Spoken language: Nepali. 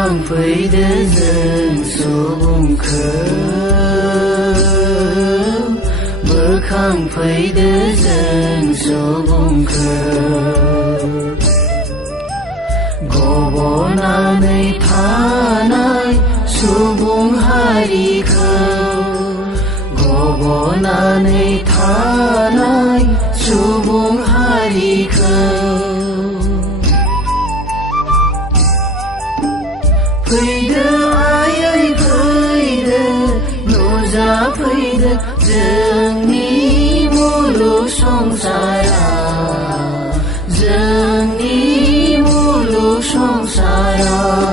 बोखांफैदो जों सुबुंखौ बोखांफैदो जों सुबुंखौ गब'नानै थानाय सुबुं हारिखौ गब'नानै थानाय सुबुं हारिखौ फैदो आयै फैदो नुजाफैदो जोंनि मुलुग संसाराव जोंनि मुलुग संसाराव